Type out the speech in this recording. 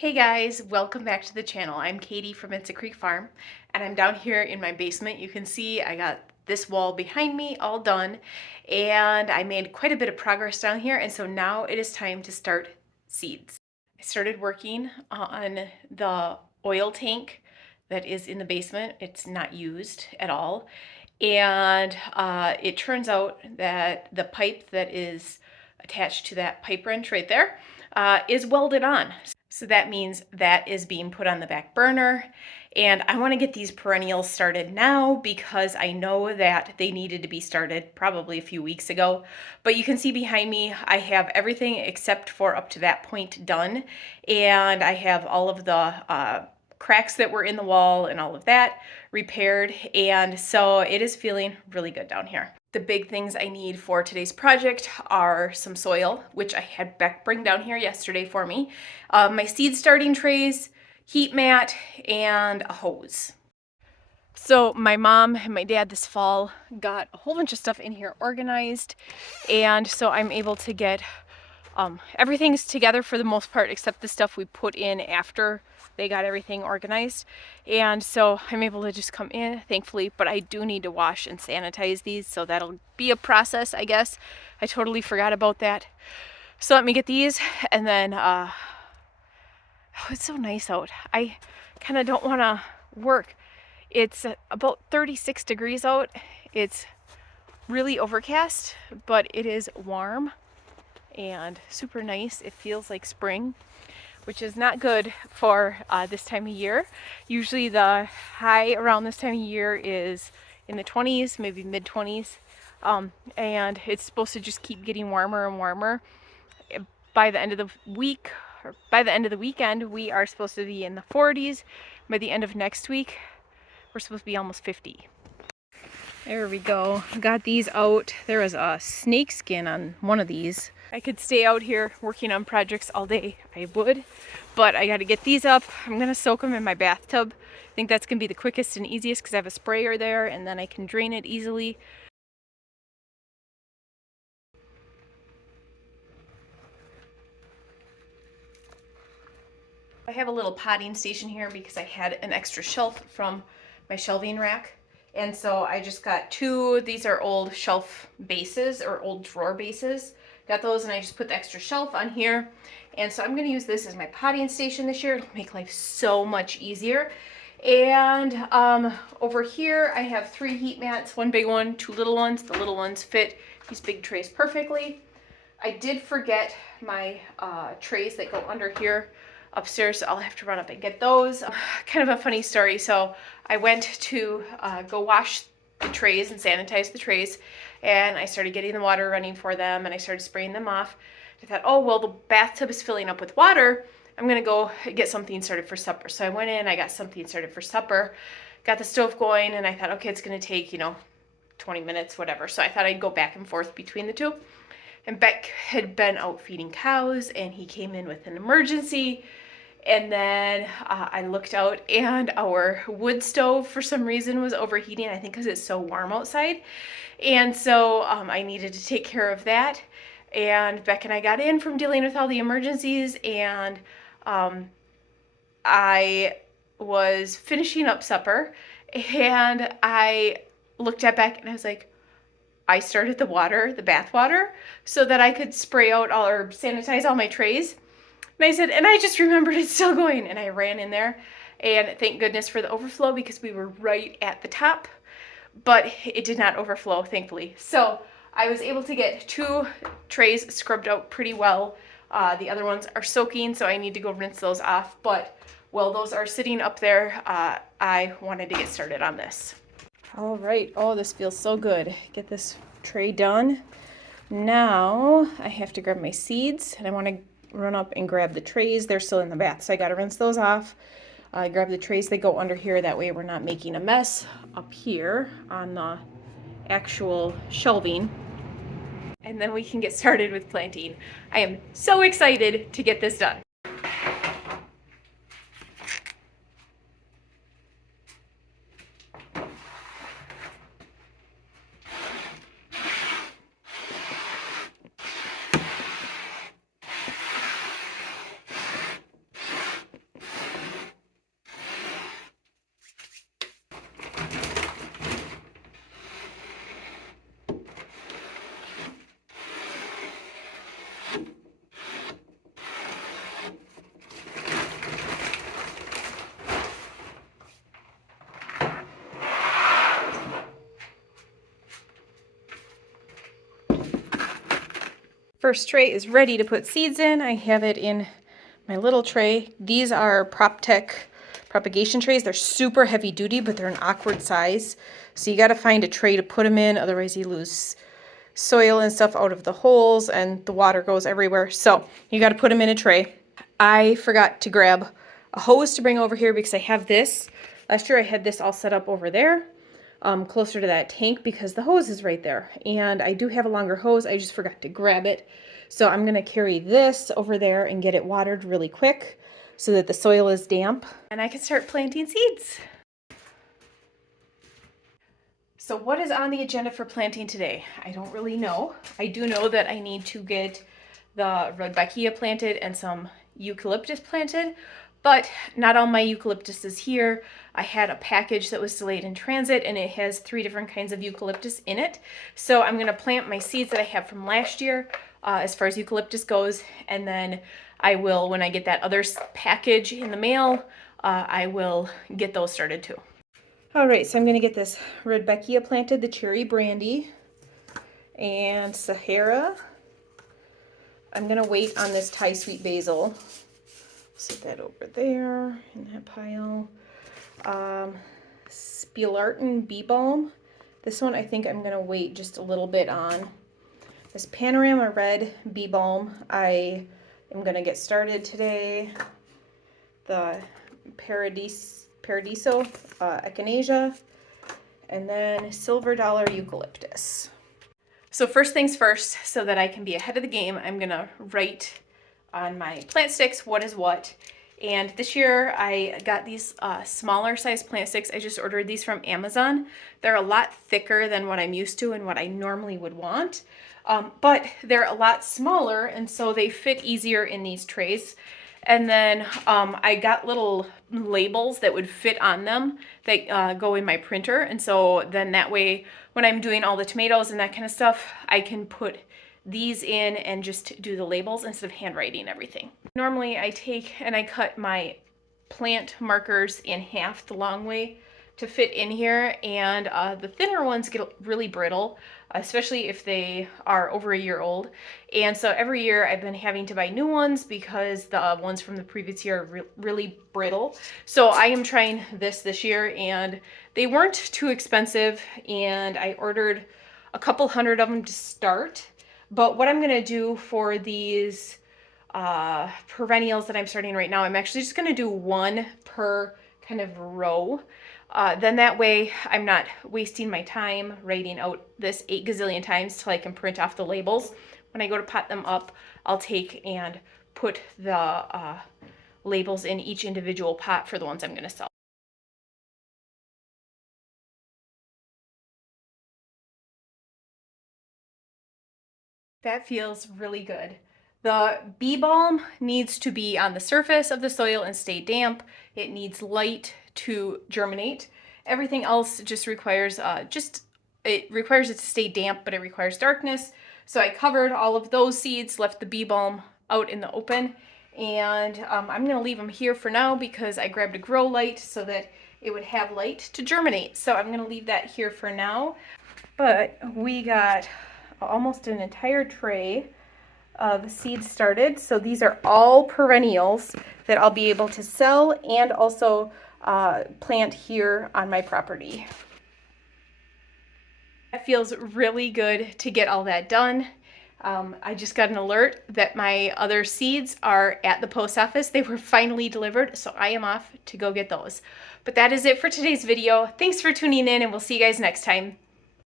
Hey guys, welcome back to the channel. I'm Katie from Mitza Creek Farm, and I'm down here in my basement. You can see I got this wall behind me all done, and I made quite a bit of progress down here, and so now it is time to start seeds. I started working on the oil tank that is in the basement. It's not used at all, and it turns out that the pipe that is attached to that pipe wrench right there is welded on. So that means that is being put on the back burner. And I want to get these perennials started now because I know that they needed to be started probably a few weeks ago. But you can see behind me, I have everything except for up to that point done. And I have all of the cracks that were in the wall and all of that repaired. And so it is feeling really good down here. The big things I need for today's project are some soil, which I had Beck bring down here yesterday for me, my seed starting trays, heat mat, and a hose. So my mom and my dad this fall got a whole bunch of stuff in here organized, and so I'm able to get everything's together for the most part except the stuff we put in after they got everything organized. And so I'm able to just come in, thankfully, but I do need to wash and sanitize these, so that'll be a process, I guess. I totally forgot about that. So let me get these, and then oh, it's so nice out. I kind of don't want to work. It's about 36 degrees out. It's really overcast, but it is warm and super nice. It feels like spring, which is not good for this time of year. Usually the high around this time of year is in the 20s, maybe mid 20s, and it's supposed to just keep getting warmer and warmer. By the end of the week, or by the end of the weekend, we are supposed to be in the 40s. By the end of next week, we're supposed to be almost 50. There we go. Got these out. There was a snake skin on one of these. I could stay out here working on projects all day. I would, but I got to get these up. I'm going to soak them in my bathtub. I think that's going to be the quickest and easiest because I have a sprayer there, and then I can drain it easily. I have a little potting station here because I had an extra shelf from my shelving rack. And so I just got two. These are old shelf bases or old drawer bases. Got those, and I just put the extra shelf on here. And so I'm going to use this as my potting station this year. It'll make life so much easier. And over here I have 3 heat mats, one big one, 2 little ones. The little ones fit these big trays perfectly. I did forget my trays that go under here upstairs, so I'll have to run up and get those. Kind of a funny story. So I went to go wash the trays and sanitize the trays, and I started getting the water running for them, and I started spraying them off. I thought, oh, well, the bathtub is filling up with water. I'm gonna go get something started for supper. So I went in, I got something started for supper, got the stove going, and I thought, okay, it's gonna take, 20 minutes, whatever. So I thought I'd go back and forth between the two. And Beck had been out feeding cows, and he came in with an emergency. And then I looked out, and our wood stove for some reason was overheating, I think because it's so warm outside. And so I needed to take care of that. And Beck and I got in from dealing with all the emergencies, and I was finishing up supper, and I looked at Beck and I was like, I started the bath water, so that I could spray out or sanitize all my trays. And I said, and I just remembered it's still going. And I ran in there, and thank goodness for the overflow because we were right at the top, but it did not overflow, thankfully. So I was able to get 2 trays scrubbed out pretty well. The other ones are soaking, so I need to go rinse those off. But while those are sitting up there, I wanted to get started on this. All right. Oh, this feels so good. Get this tray done. Now I have to grab my seeds, and I want to run up and grab the trays. They're still in the bath, so I got to rinse those off. Grab the trays that go under here. That way we're not making a mess up here on the actual shelving. And then we can get started with planting. I am so excited to get this done. first tray is ready to put seeds in. I have it in my little tray. These are PropTech propagation trays. They're super heavy duty, but they're an awkward size. So you got to find a tray to put them in, otherwise you lose soil and stuff out of the holes and the water goes everywhere. So you got to put them in a tray. I forgot to grab a hose to bring over here because I have this. Last year I had this all set up over there, closer to that tank because the hose is right there. And I do have a longer hose. I just forgot to grab it. So I'm going to carry this over there and get it watered really quick so that the soil is damp. And I can start planting seeds. So what is on the agenda for planting today? I don't really know. I do know that I need to get the Rudbeckia planted and some eucalyptus planted, but not all my eucalyptus is here. I had a package that was delayed in transit and it has 3 different kinds of eucalyptus in it. So I'm gonna plant my seeds that I have from last year as far as eucalyptus goes, and then I will, when I get that other package in the mail, I will get those started too. All right, so I'm gonna get this Rudbeckia planted, the cherry brandy, and Sahara. I'm gonna wait on this Thai sweet basil. Set that over there in that pile. Spielarten bee balm. This one I think I'm gonna wait just a little bit on. This Panorama red bee balm, I am gonna get started today. The Paradiso Echinacea, and then Silver Dollar eucalyptus. So first things first, so that I can be ahead of the game, I'm gonna write on my plant sticks what is what. And this year I got these smaller size plant sticks. I just ordered these from Amazon. They're a lot thicker than what I'm used to and what I normally would want, but they're a lot smaller, and so they fit easier in these trays. And then I got little labels that would fit on them that go in my printer. And so then that way, when I'm doing all the tomatoes and that kind of stuff, I can put these in and just do the labels instead of handwriting everything. Normally I take and I cut my plant markers in half the long way to fit in here, and the thinner ones get really brittle, especially if they are over a year old. And so every year I've been having to buy new ones because the ones from the previous year are really brittle. So I am trying this year, and they weren't too expensive, and I ordered a couple hundred of them to start. But what I'm gonna do for these perennials that I'm starting right now, I'm actually just gonna do one per kind of row. Then that way I'm not wasting my time writing out this 8 gazillion times till I can print off the labels. When I go to pot them up, I'll take and put the labels in each individual pot for the ones I'm going to sell. That feels really good. The bee balm needs to be on the surface of the soil and stay damp. It needs light to germinate. Everything else just requires it requires it to stay damp, but it requires darkness. So I covered all of those seeds, left the bee balm out in the open, and I'm gonna leave them here for now because I grabbed a grow light so that it would have light to germinate. So I'm gonna leave that here for now. But we got almost an entire tray of seeds started. So these are all perennials that I'll be able to sell and also plant here on my property. It feels really good to get all that done. I just got an alert that my other seeds are at the post office. They were finally delivered, so I am off to go get those. But that is it for today's video. Thanks for tuning in, and we'll see you guys next time.